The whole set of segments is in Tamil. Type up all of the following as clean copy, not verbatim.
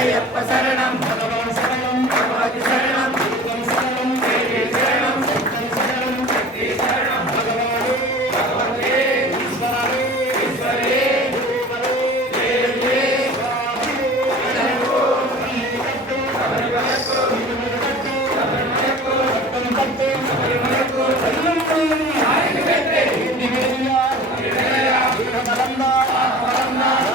ஐயப்ப சரணம் பகவான் சரணம் பகவதி சரணம் சரணம் சரணம் சரணம் சரணம் சக்தி சரணம் பகவானே பகவதே ஈஸ்வரே ஈஸ்வரே தேவரே சரணோ நீகத்து சபரிமலைக்கு சபரிமலைக்கு சத்தம் சபரிமலைக்கு சரணம் ஆயிரவே இந்தியா இடையா வீரமலந்தா மலந்தா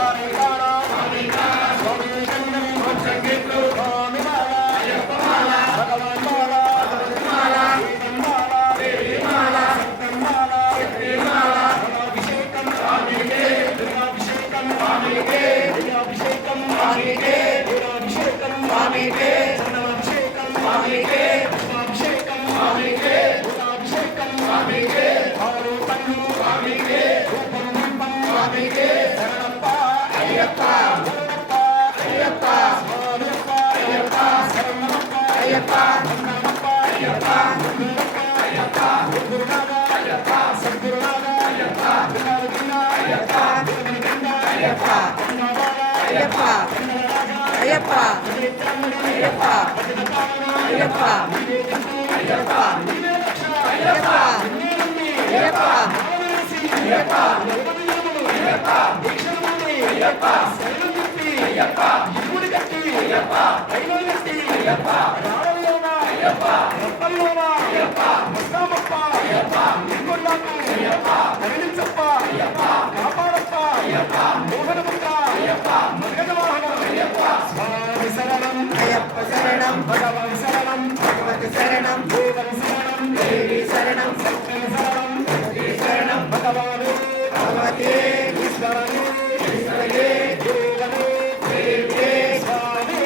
சரணம் பகவான் சரணம் பகவதி சரணம் தேவன் சரணம் தேவி சரணம் சக்தி சரணம் சக்தி சரணம் பகவானே பகவதே ஈஸ்வரனே ஈஸ்வரே தேவனே தேவியே சுவாமி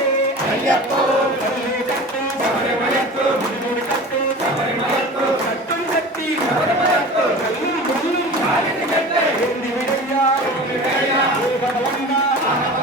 ஐயப்போ சபரிமலைக்கு முனிமுனிகட்டு சபரிமலைக்கு கட்டும் கட்டி சபரிமலைக்கு கல்லும் முள்ளும் காலில் கட்டு ஏந்தி விடையா தேவபலம் ஆக